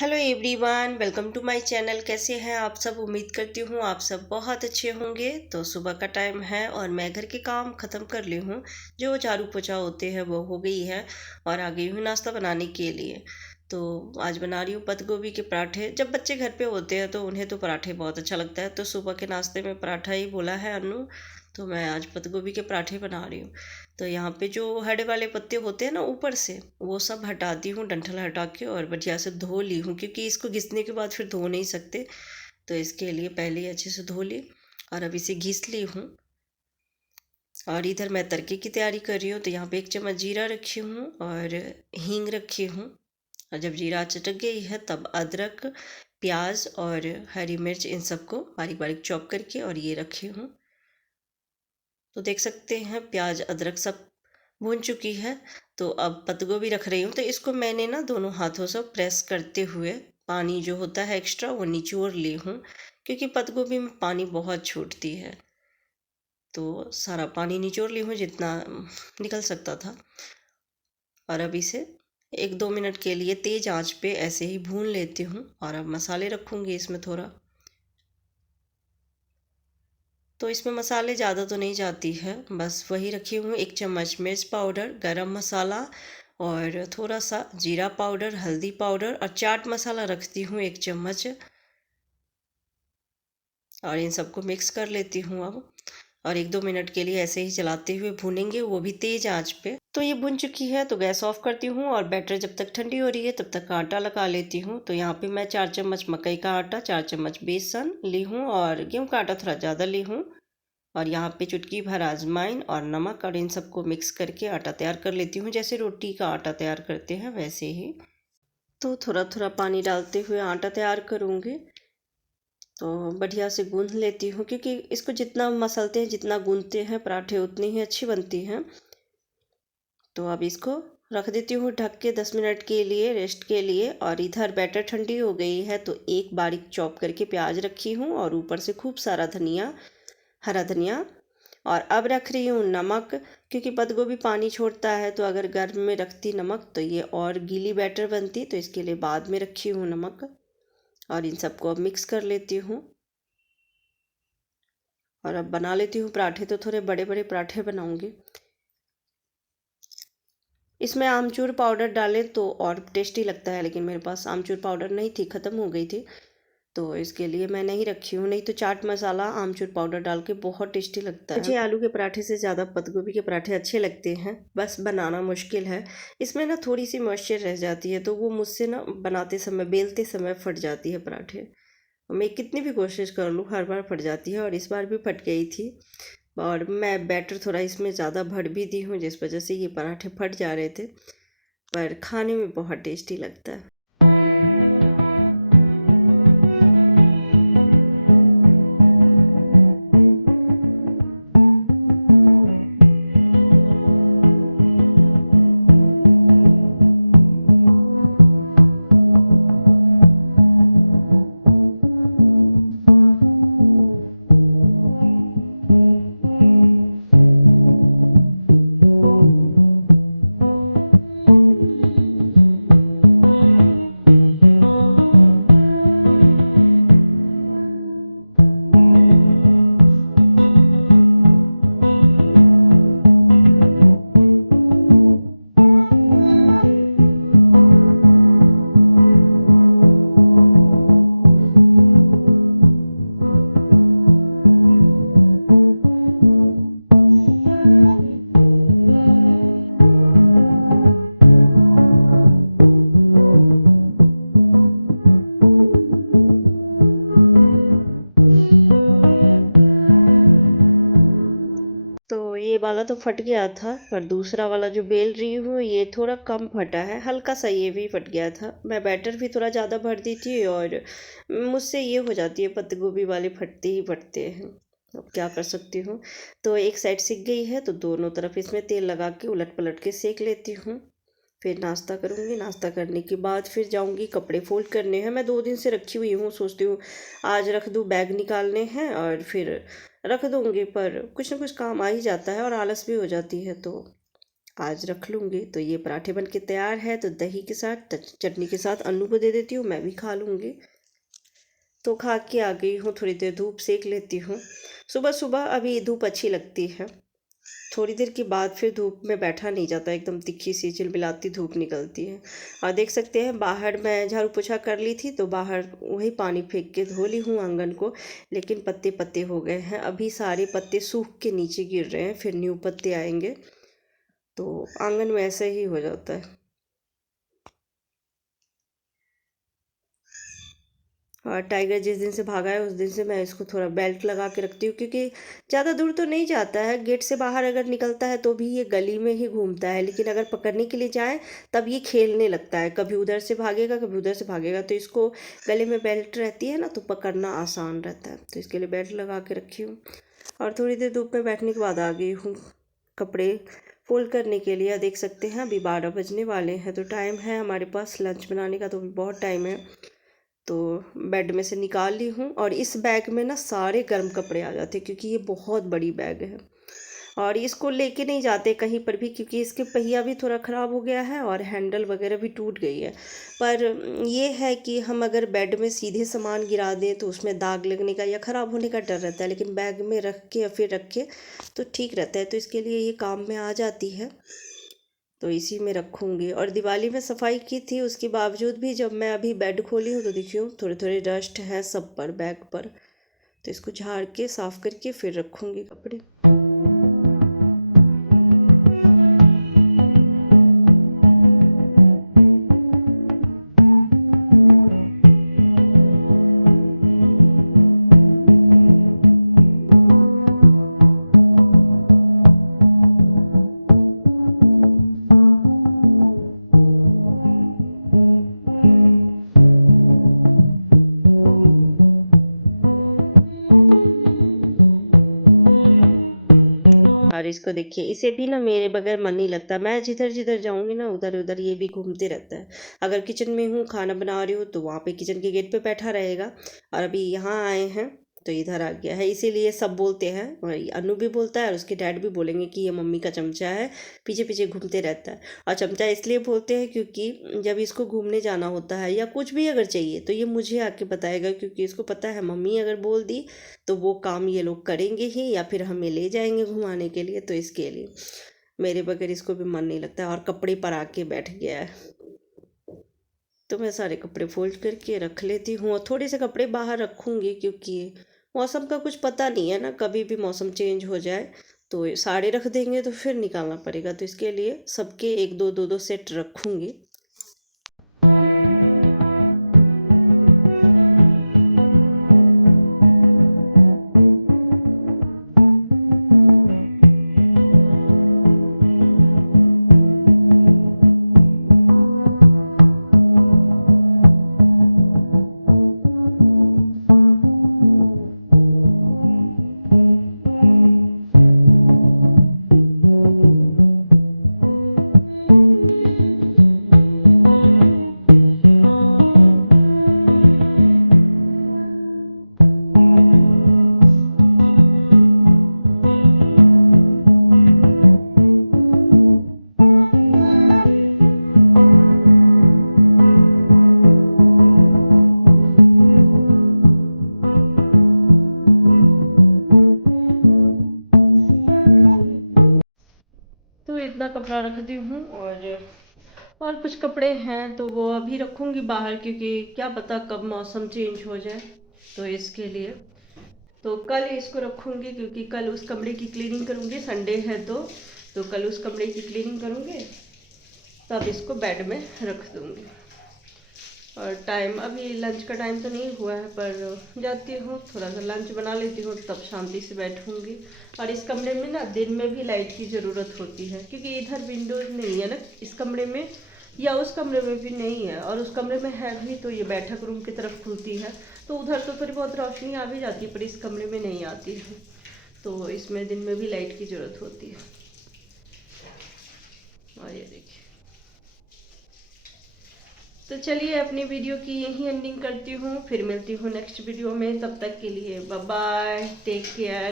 Hello everyone, welcome to my channel. कैसे हैं आप सब? उम्मीद करती हूँ आप सब बहुत अच्छे होंगे। तो सुबह का टाइम है और मैं घर के काम ख़त्म कर ली हूँ। जो झाड़ू पोछा होते हैं वो हो गई है और आ गई हूँ नाश्ता बनाने के लिए। तो आज बना रही हूँ पत्ता गोभी के पराठे। जब बच्चे घर पे होते हैं तो उन्हें तो पराठे बहुत अच्छा लगता है, तो सुबह के नाश्ते में पराठा ही बोला है अनु। तो मैं आज पत्ता गोभी के पराठे बना रही हूँ। तो यहाँ पे जो हरे वाले पत्ते होते हैं ना ऊपर से, वो सब हटाती हूँ डंठल हटा के, और बढ़िया से धो ली हूँ क्योंकि इसको घिसने के बाद फिर धो नहीं सकते। तो इसके लिए पहले ही अच्छे से धो ली और अब इसे घिस ली हूँ। और इधर मैं तड़के की तैयारी कर रही हूँ। तो यहाँ पे 1 चम्मच जीरा रखी हूँ और हींग रखी हूँ। और जब जीरा चटक गई है तब अदरक, प्याज और हरी मिर्च इन सबको बारीक बारीक चॉप करके और ये रखी हूँ। तो देख सकते हैं प्याज अदरक सब भून चुकी है। तो अब पत्ता गोभी रख रही हूँ। तो इसको मैंने ना दोनों हाथों से प्रेस करते हुए पानी जो होता है एक्स्ट्रा वो निचोड़ ली हूँ, क्योंकि पत्ता गोभी में पानी बहुत छूटती है। तो सारा पानी निचोड़ ली हूँ जितना निकल सकता था। और अब इसे 1-2 मिनट के लिए तेज़ आंच पे ऐसे ही भून लेती हूँ। और अब मसाले रखूँगी इसमें थोड़ा। तो इसमें मसाले ज़्यादा तो नहीं जाती है, बस वही रखी हूँ। 1 चम्मच मिर्च पाउडर, गरम मसाला और थोड़ा सा जीरा पाउडर, हल्दी पाउडर और चाट मसाला रखती हूँ 1 चम्मच। और इन सबको मिक्स कर लेती हूँ अब। और 1-2 मिनट के लिए ऐसे ही चलाते हुए भूनेंगे, वो भी तेज़ आंच पे। तो ये भुन चुकी है तो गैस ऑफ करती हूँ और बैटर जब तक ठंडी हो रही है तब तक आटा लगा लेती हूँ। तो यहाँ पे मैं 4 चम्मच मकई का आटा, 4 चम्मच बेसन ली हूँ और गेहूँ का आटा थोड़ा ज़्यादा ली हूँ। और यहाँ पे चुटकी भर अजवाइन और नमक, और इन सबको मिक्स करके आटा तैयार कर लेती हूँ, जैसे रोटी का आटा तैयार करते हैं वैसे ही। तो थोड़ा थोड़ा पानी डालते हुए आटा तैयार करूँगी। तो बढ़िया से गूंथ लेती हूँ, क्योंकि इसको जितना मसलते हैं, जितना गूंथते हैं पराठे, उतनी ही अच्छी बनती हैं। तो अब इसको रख देती हूँ ढक के 10 मिनट के लिए रेस्ट के लिए। और इधर बैटर ठंडी हो गई है तो एक बारीक चॉप करके प्याज रखी हूँ और ऊपर से खूब सारा धनिया, हरा धनिया। और अब रख रही हूँ नमक, क्योंकि पत्ता गोभी पानी छोड़ता है, तो अगर गर्म में रखती नमक तो ये और गीली बैटर बनती, तो इसके लिए बाद में रखी हूँ नमक। और इन सबको अब मिक्स कर लेती हूँ। और अब बना लेती हूँ पराठे। तो थोड़े बड़े बड़े पराठे बनाऊँगी। इसमें आमचूर पाउडर डालें तो और टेस्टी लगता है, लेकिन मेरे पास आमचूर पाउडर नहीं थी, ख़त्म हो गई थी, तो इसके लिए मैं नहीं रखी हूँ। नहीं तो चाट मसाला आमचूर पाउडर डाल के बहुत टेस्टी लगता है। मुझे आलू के पराठे से ज़्यादा पत्ता गोभी के पराठे अच्छे लगते हैं, बस बनाना मुश्किल है। इसमें ना थोड़ी सी मॉइस्चर रह जाती है, तो वो मुझसे ना बनाते समय, बेलते समय फट जाती है पराठे। मैं कितनी भी कोशिश कर लूँ हर बार फट जाती है, और इस बार भी फट गई थी। और मैं बैटर थोड़ा इसमें ज़्यादा भर भी दी हूँ, जिस वजह से ये पराठे फट जा रहे थे, पर खाने में बहुत टेस्टी लगता है। तो ये वाला तो फट गया था, पर दूसरा वाला जो बेल रही हूँ ये थोड़ा कम फटा है, हल्का सा ये भी फट गया था। मैं बैटर भी थोड़ा ज़्यादा भर दी थी, और मुझसे ये हो जाती है, पत्ता गोभी वाले फटते ही फटते हैं। अब क्या कर सकती हूँ। तो एक साइड सिक गई है तो दोनों तरफ इसमें तेल लगा के उलट पलट के सेक लेती हूँ। फिर नाश्ता करूँगी। नाश्ता करने के बाद फिर जाऊँगी, कपड़े फोल्ड करने हैं। मैं 2 दिन से रखी हुई हूँ, सोचती हूँ आज रख दूँ, बैग निकालने हैं और फिर रख दूँगी, पर कुछ ना कुछ काम आ ही जाता है और आलस भी हो जाती है। तो आज रख लूँगी। तो ये पराठे बन के तैयार है। तो दही के साथ चटनी के साथ अन्नू को दे देती हूँ, मैं भी खा लूँगी। तो खा के आ गई हूँ, थोड़ी देर धूप सेक लेती हूँ। सुबह सुबह अभी धूप अच्छी लगती है, थोड़ी देर के बाद फिर धूप में बैठा नहीं जाता, एकदम तिखी सी चिलमिलाती धूप निकलती है। और देख सकते हैं बाहर मैं झाड़ू पोछा कर ली थी, तो बाहर वही पानी फेंक के धो ली हूँ आंगन को, लेकिन पत्ते पत्ते हो गए हैं। अभी सारे पत्ते सूख के नीचे गिर रहे हैं, फिर न्यू पत्ते आएंगे। तो आंगन में ऐसे ही हो जाता है। और टाइगर जिस दिन से भागा है उस दिन से मैं इसको थोड़ा बेल्ट लगा के रखती हूँ, क्योंकि ज़्यादा दूर तो नहीं जाता है। गेट से बाहर अगर निकलता है तो भी ये गली में ही घूमता है, लेकिन अगर पकड़ने के लिए जाए तब ये खेलने लगता है, कभी उधर से भागेगा कभी उधर से भागेगा। तो इसको गले में बेल्ट रहती है ना, तो पकड़ना आसान रहता है, तो इसके लिए बेल्ट लगा के रखी हूँ। और थोड़ी देर धूप में बैठने के बाद आ गई हूँ कपड़े फोल्ड करने के लिए। देख सकते हैं अभी 12 बजने वाले हैं, तो टाइम है हमारे पास लंच बनाने का, तो अभी बहुत टाइम है। तो बेड में से निकाल ली हूँ, और इस बैग में ना सारे गर्म कपड़े आ जाते हैं, क्योंकि ये बहुत बड़ी बैग है। और इसको लेके नहीं जाते कहीं पर भी, क्योंकि इसके पहिया भी थोड़ा ख़राब हो गया है और हैंडल वगैरह भी टूट गई है। पर ये है कि हम अगर बेड में सीधे सामान गिरा दें तो उसमें दाग लगने का या ख़राब होने का डर रहता है, लेकिन बैग में रख के या फिर रखे तो ठीक रहता है। तो इसके लिए ये काम में आ जाती है, तो इसी में रखूँगी। और दिवाली में सफाई की थी, उसके बावजूद भी जब मैं अभी बेड खोली हूँ तो देखियो थोड़े थोड़े डस्ट हैं सब पर, बैग पर। तो इसको झाड़ के साफ़ करके फिर रखूँगी कपड़े। और इसको देखिए, इसे भी ना मेरे बगैर मन नहीं लगता। मैं जिधर जिधर जाऊंगी ना उधर उधर ये भी घूमते रहता है। अगर किचन में हूँ खाना बना रही हूँ तो वहाँ पे किचन के गेट पे बैठा रहेगा, और अभी यहाँ आए हैं तो इधर आ गया है। इसीलिए सब बोलते हैं, और अनु भी बोलता है और उसके डैड भी बोलेंगे कि ये मम्मी का चमचा है, पीछे पीछे घूमते रहता है। और चमचा इसलिए बोलते हैं क्योंकि जब इसको घूमने जाना होता है या कुछ भी अगर चाहिए तो ये मुझे आके बताएगा, क्योंकि इसको पता है मम्मी अगर बोल दी तो वो काम ये लोग करेंगे ही, या फिर हमें ले जाएंगे घुमाने के लिए। तो इसके लिए मेरे बगैर इसको भी मन नहीं लगता है। और कपड़े पर आके बैठ गया है, तो मैं सारे कपड़े फोल्ड करके रख लेती हूँ। और थोड़े से कपड़े बाहर रखूँगी, क्योंकि मौसम का कुछ पता नहीं है ना, कभी भी मौसम चेंज हो जाए। तो सारे रख देंगे तो फिर निकालना पड़ेगा, तो इसके लिए सबके एक दो दो दो सेट रखूँगी। तो इतना कपड़ा रख दी हूँ, और कुछ कपड़े हैं तो वो अभी रखूँगी बाहर, क्योंकि क्या पता कब मौसम चेंज हो जाए। तो इसके लिए तो कल इसको रखूँगी, क्योंकि कल उस कमरे की क्लीनिंग करूँगी, संडे है तो कल उस कमरे की क्लीनिंग करूँगी, तब इसको बेड में रख दूँगी। और टाइम अभी लंच का टाइम तो नहीं हुआ है, पर जाती हूँ थोड़ा सा लंच बना लेती हूँ, तब शांति से बैठूँगी। और इस कमरे में ना दिन में भी लाइट की ज़रूरत होती है, क्योंकि इधर विंडोज नहीं है ना इस कमरे में, या उस कमरे में भी नहीं है। और उस कमरे में है भी तो ये बैठक रूम की तरफ खुलती है, तो उधर तो थोड़ी बहुत रोशनी आ भी जाती है, पर इस कमरे में नहीं आती है। तो इसमें दिन में भी लाइट की ज़रूरत होती है। और ये देखिए, तो चलिए अपनी वीडियो की यही एंडिंग करती हूँ, फिर मिलती हूँ नेक्स्ट वीडियो में। तब तक के लिए बाय बाय, टेक केयर।